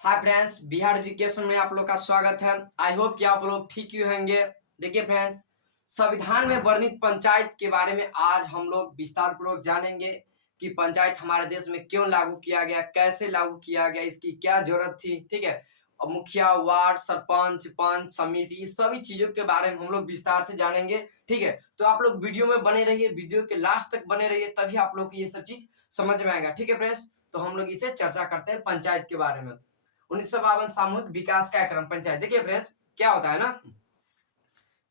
Hi friends, Bihar education में आप लोग का स्वागत है। आई होप कि आप लोग ठीक ही होंगे। देखिए फ्रेंड्स, संविधान में वर्णित पंचायत के बारे में आज हम लोग विस्तार पूर्वक जानेंगे कि पंचायत हमारे देश में क्यों लागू किया गया, कैसे लागू किया गया, इसकी क्या जरूरत थी। ठीक है, और मुखिया, वार्ड, सरपंच, पंच, समिति, इस सभी चीजों के बारे में हम लोग विस्तार से जानेंगे। ठीक है, तो आप लोग वीडियो में बने रहिए, वीडियो के लास्ट तक बने रहिए, तभी आप लोग को ये सब चीज समझ में आएगा। ठीक है फ्रेंड्स, तो हम लोग इसे चर्चा करते हैं पंचायत के बारे में। 1952 सामूहिक विकास कार्यक्रम पंचायत। देखिए फ्रेंड्स, क्या होता है ना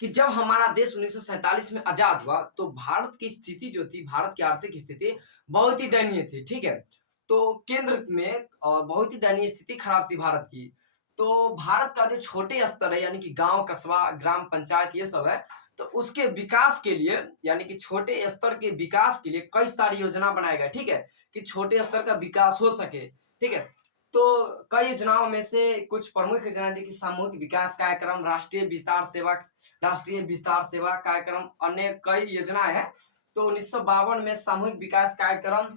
कि जब हमारा देश 1947 में आजाद हुआ तो भारत की स्थिति जो थी, भारत की आर्थिक स्थिति बहुत ही दयनीय थी। ठीक है, तो केंद्र में बहुत ही दयनीय स्थिति खराब थी भारत की। तो भारत का जो छोटे स्तर है, यानी कि गांव, कस्बा, ग्राम पंचायत, ये सब है, तो उसके विकास के लिए, यानी कि छोटे स्तर के विकास के लिए कई सारी योजना बनाई गई। ठीक है, कि छोटे स्तर का विकास हो सके। ठीक है, तो कई योजनाओं में से कुछ प्रमुख योजना थी कि सामूहिक विकास कार्यक्रम, राष्ट्रीय विस्तार सेवा कार्यक्रम, अन्य कई योजनाएं हैं। तो 1952 में सामूहिक विकास कार्यक्रम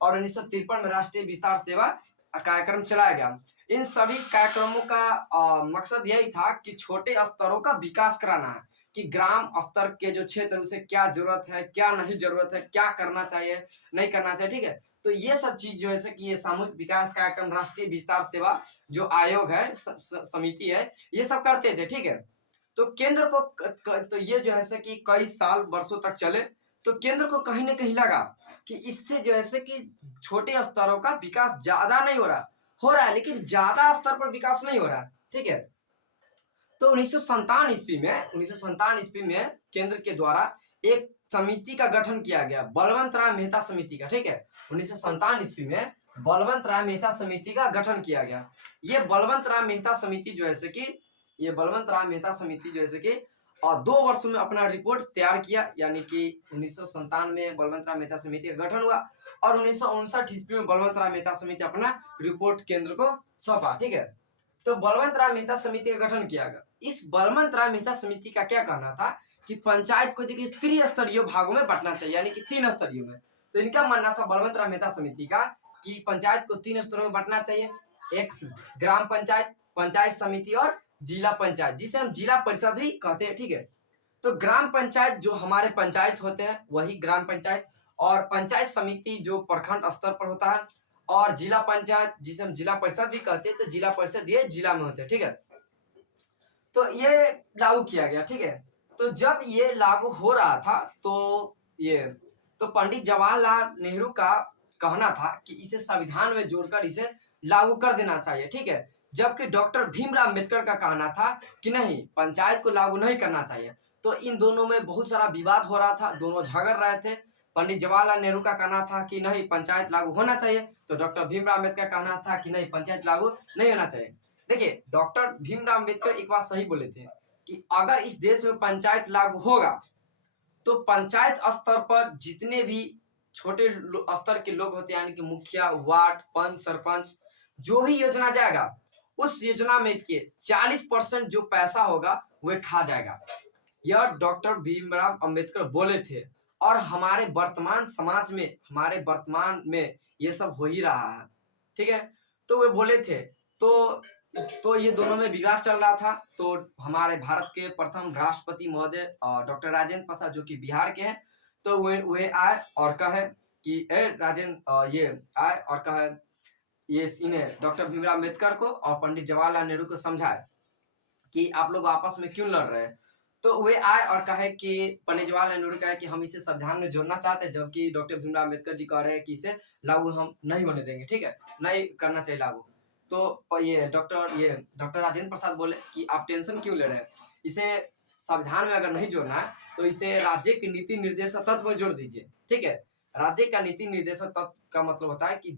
और 1953 में राष्ट्रीय विस्तार सेवा कार्यक्रम चलाया गया। इन सभी कार्यक्रमों का मकसद यही था कि छोटे स्तरों का विकास कराना है, कि ग्राम स्तर के जो क्षेत्र उसे क्या जरूरत है, क्या नहीं जरूरत है, क्या करना चाहिए, नहीं करना चाहिए। ठीक है, तो ये सब चीज जो है कि ये सामूहिक विकास कार्यक्रम, राष्ट्रीय विस्तार सेवा जो आयोग है, समिति है, ये सब करते थे। ठीक है, तो केंद्र को तो ये जो है कि कई साल वर्षों तक चले, तो केंद्र को कहीं ना कहीं लगा कि इससे जो है कि छोटे स्तरों का विकास ज्यादा नहीं हो रहा है, लेकिन ज्यादा स्तर पर विकास नहीं हो रहा है। ठीक है, तो 1957 ईस्वी में केंद्र के द्वारा एक समिति का गठन किया गया, बलवंत राय मेहता समिति का। ठीक है, 1957 ईस्वी में बलवंत राय मेहता समिति का गठन किया गया। ये बलवंत राय मेहता समिति जो है कि ये बलवंत राय मेहता समिति जो है कि और 2 वर्षों में अपना रिपोर्ट तैयार किया, यानी कि 1957 में बलवंत राय मेहता समिति का गठन हुआ और 1959 ईस्वी में बलवंत राय मेहता समिति अपना रिपोर्ट केंद्र को सौंपा। ठीक है, तो बलवंत राय मेहता समिति का गठन किया गया। इस बलवंत राय मेहता समिति का क्या कहना था कि पंचायत को त्रिस्तरीय भागों में बांटना चाहिए, यानी कि 3 स्तरीय में। तो इनका मानना था बलवंत राय मेहता समिति का कि पंचायत को 3 स्तरों में बांटना चाहिए। एक ग्राम पंचायत, पंचायत समिति और जिला पंचायत, जिसे हम जिला परिषद भी कहते हैं। ठीक है, तो ग्राम पंचायत जो हमारे पंचायत होते हैं वही ग्राम पंचायत, और पंचायत समिति जो प्रखंड स्तर पर होता है, और जिला पंचायत जिसे हम जिला परिषद भी कहते हैं, तो जिला परिषद ये जिला में होते हैं। ठीक है, तो ये लागू किया गया। ठीक है, तो जब ये लागू हो रहा था तो पंडित जवाहरलाल नेहरू का कहना था कि इसे संविधान में जोड़कर इसे लागू कर देना चाहिए। ठीक है, जबकि डॉक्टर भीमराव अम्बेडकर का कहना था कि नहीं, पंचायत को लागू नहीं करना चाहिए। तो इन दोनों में बहुत सारा विवाद हो रहा था, दोनों झगड़ रहे थे। पंडित जवाहरलाल नेहरू का कहना था कि नहीं, पंचायत लागू होना चाहिए, तो डॉक्टर भीमराव अम्बेडकर का कहना था कि नहीं, पंचायत लागू नहीं होना चाहिए। देखिए, डॉक्टर भीमराव अम्बेडकर एक बात सही बोले थे कि अगर इस देश में पंचायत लागू होगा तो पंचायत स्तर पर जितने भी छोटे स्तर के लोग होते हैं, यानी कि मुखिया, वार्ड, पंच, सरपंच, जो भी योजना जाएगा उस योजना में के 40% जो पैसा होगा वह खा जाएगा। यह डॉक्टर भीमराव अंबेडकर बोले थे, और हमारे वर्तमान समाज में, हमारे वर्तमान में ये सब हो ही रहा है। ठीक है, तो वे बोले थे। तो ये दोनों में विवाद चल रहा था। तो हमारे भारत के प्रथम राष्ट्रपति महोदय डॉक्टर राजेंद्र प्रसाद, जो कि बिहार के हैं, तो वे आए और कहे कि राजेंद्र, ये आए और कहे, ये इन्हें डॉक्टर भीमराव अम्बेडकर को और पंडित जवाहरलाल नेहरू को समझाए कि आप लोग आपस में क्यों लड़ रहे हैं। तो वे आए और कहे कि पंडित जवाहरलाल नेहरू कहे कि हम इसे संविधान में जोड़ना चाहते हैं, जबकि डॉक्टर भीमराव अम्बेडकर जी कह रहे हैं कि इसे लागू हम नहीं होने देंगे। ठीक है, नहीं करना चाहिए लागू। तो ये डॉक्टर राजेंद्र प्रसाद बोले कि आप टेंशन क्यों ले रहे हैं, इसे संविधान में अगर नहीं जोड़ना है तो इसे राज्य के नीति निर्देशक तत्व में जोड़ दीजिए। ठीक है, राज्य का नीति निर्देशक तत्व का मतलब होता है कि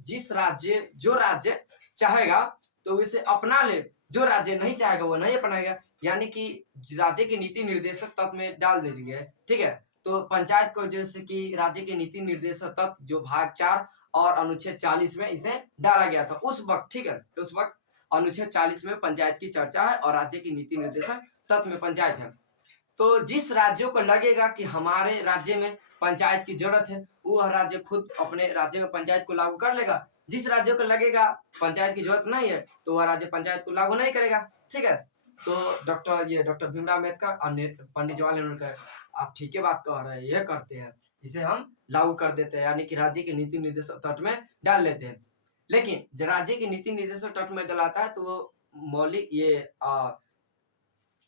जो राज्य चाहेगा तो इसे अपना ले, जो राज्य नहीं चाहेगा वो नहीं अपनाएगा, यानी कि राज्य के नीति निर्देशक तत्व में डाल देंगे। ठीक है, तो पंचायत को जैसे कि राज्य के नीति निर्देशक तत्व जो भाग 4 और अनुच्छेद 40 में इसे डाला गया था उस वक्त। ठीक है, उस वक्त अनुच्छेद 40 में पंचायत की चर्चा है और राज्य की नीति निर्देशक तत्व में पंचायत है। तो जिस राज्यों को लगेगा कि हमारे राज्य में पंचायत की जरूरत है, वो राज्य खुद अपने राज्य में पंचायत को लागू कर लेगा, जिस राज्य को लगेगा पंचायत की जरूरत नहीं है तो वह राज्य पंचायत को लागू नहीं करेगा। ठीक है, तो डॉक्टर भीमराव अम्बेडकर और पंडित जवाहरलाल नेहरू आप ठीक है बात कह रहे हैं, यह करते हैं, इसे हम लागू कर देते हैं, यानी कि राज्य के नीति निर्देशक तत्व में डाल लेते हैं। लेकिन जब राज्य की नीति निर्देशक तत्व में डलाता है तो वो मौलिक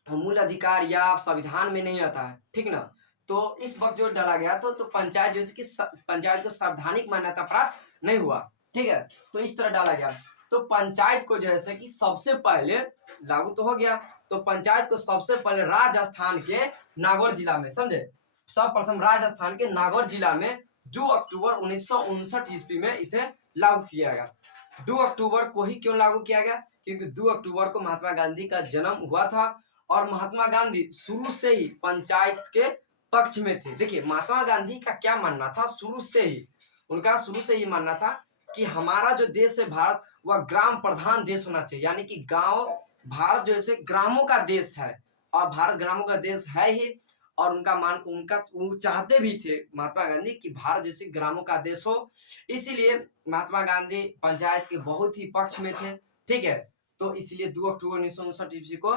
मूल अधिकार या संविधान में नहीं आता है, ठीक ना। तो इस वक्त जो डाला गया तो पंचायत जैसे कि पंचायत को संवैधानिक मान्यता प्राप्त नहीं हुआ। ठीक है, तो इस तरह डाला गया। तो पंचायत को जैसे कि सबसे पहले लागू तो हो गया, तो पंचायत को सबसे पहले राजस्थान के नागौर जिला में, समझे, सर्वप्रथम राजस्थान के नागौर जिला में 2 अक्टूबर 1959 ईस्वी में इसे लागू किया गया। 2 अक्टूबर को ही क्यों लागू किया गया? क्योंकि 2 अक्टूबर को महात्मा गांधी का जन्म हुआ था और महात्मा गांधी शुरू से ही पंचायत के पक्ष में थे। देखिए महात्मा गांधी का क्या मानना था, शुरू से ही मानना था कि हमारा जो देश है भारत, वह ग्राम प्रधान देश होना चाहिए, यानी कि गांव, भारत जैसे ग्रामों का देश है और भारत ग्रामों का देश है ही। और वो चाहते भी थे महात्मा गांधी कि भारत जैसे ग्रामों का देश हो, इसीलिए महात्मा गांधी पंचायत के बहुत ही पक्ष में थे। ठीक है, तो इसलिए 2 अक्टूबर 1959 ईस्वी को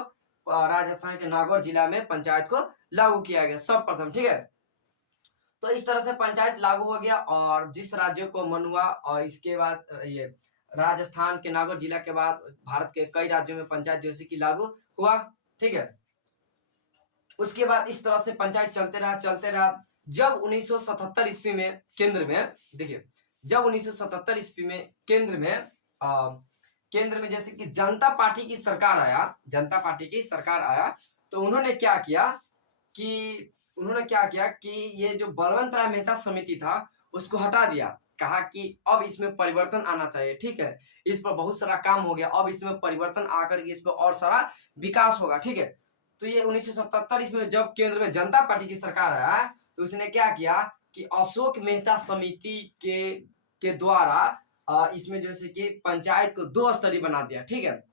राजस्थान के नागौर जिला में पंचायत को लागू किया गया सर्वप्रथम। ठीक है, तो इस तरह से पंचायत लागू हो गया और जिस राज्य को मन हुआ, और इसके बाद ये राजस्थान के नागौर जिला के बाद भारत के कई राज्यों में पंचायत जैसे कि लागू हुआ। ठीक है, उसके बाद इस तरह से पंचायत चलते रहा। जब 1977 ईस्वी में केंद्र में, देखिए जब 1977 ईस्वी में केंद्र में जैसे कि जनता पार्टी की सरकार आया, तो उन्होंने क्या किया कि ये जो बलवंत राय मेहता समिति था उसको हटा दिया। कहा कि अब इसमें परिवर्तन आना चाहिए। ठीक है, इस पर बहुत सारा काम हो गया, अब इसमें परिवर्तन आकर के इस पर और सारा विकास होगा। ठीक है, तो ये 1977 इसमें जब केंद्र में जनता पार्टी की सरकार आया तो उसने क्या किया कि अशोक मेहता समिति के द्वारा इसमें जैसे कि पंचायत को 2 स्तरीय बना दिया। ठीक है,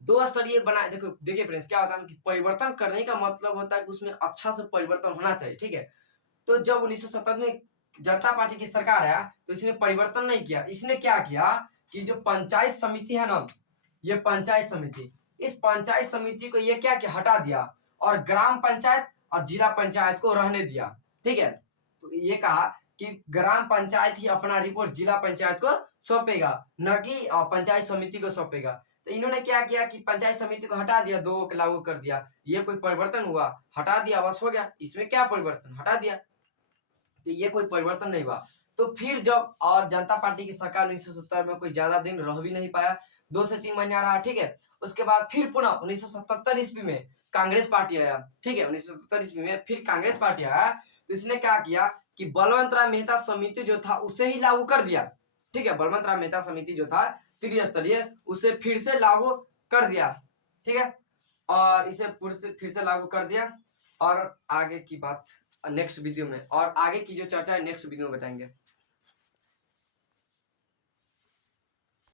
2 स्तरीय बना, देखिए फ्रेंड्स क्या होता है कि परिवर्तन करने का मतलब होता है कि उसमें अच्छा से परिवर्तन होना चाहिए। ठीक है, तो जब 1977 में जनता पार्टी की सरकार आया तो इसने परिवर्तन नहीं किया। इसने क्या किया कि जो पंचायत समिति है ना, ये इस पंचायत समिति को ये क्या हटा दिया और ग्राम पंचायत और जिला पंचायत को रहने दिया। ठीक है, तो ये कहा कि ग्राम पंचायत ही अपना रिपोर्ट जिला पंचायत को सौंपेगा, न कि पंचायत समिति को सौंपेगा। तो इन्होंने क्या किया कि पंचायत समिति को हटा दिया, 2 को लागू कर दिया। ये कोई परिवर्तन हुआ? हटा दिया, बस हो गया। इसमें क्या परिवर्तन? हटा दिया, तो ये कोई परिवर्तन नहीं हुआ। तो फिर जब और जनता पार्टी की सरकार 1970 में कोई ज्यादा दिन रह भी नहीं पाया, 2 से 3 महीना रहा। ठीक है, उसके बाद फिर पुनः 1977 ईस्वी में कांग्रेस पार्टी आया। ठीक है, 1977 ईस्वी में फिर कांग्रेस पार्टी आया तो इसने क्या किया कि बलवंत राय मेहता समिति जो था उसे ही लागू कर दिया। ठीक है, बलवंत राय मेहता समिति जो था त्रिस्तरीय, उसे फिर से लागू कर दिया। ठीक है, और इसे फिर से लागू कर दिया। और आगे की बात नेक्स्ट वीडियो में, और आगे की जो चर्चा है नेक्स्ट वीडियो में बताएंगे।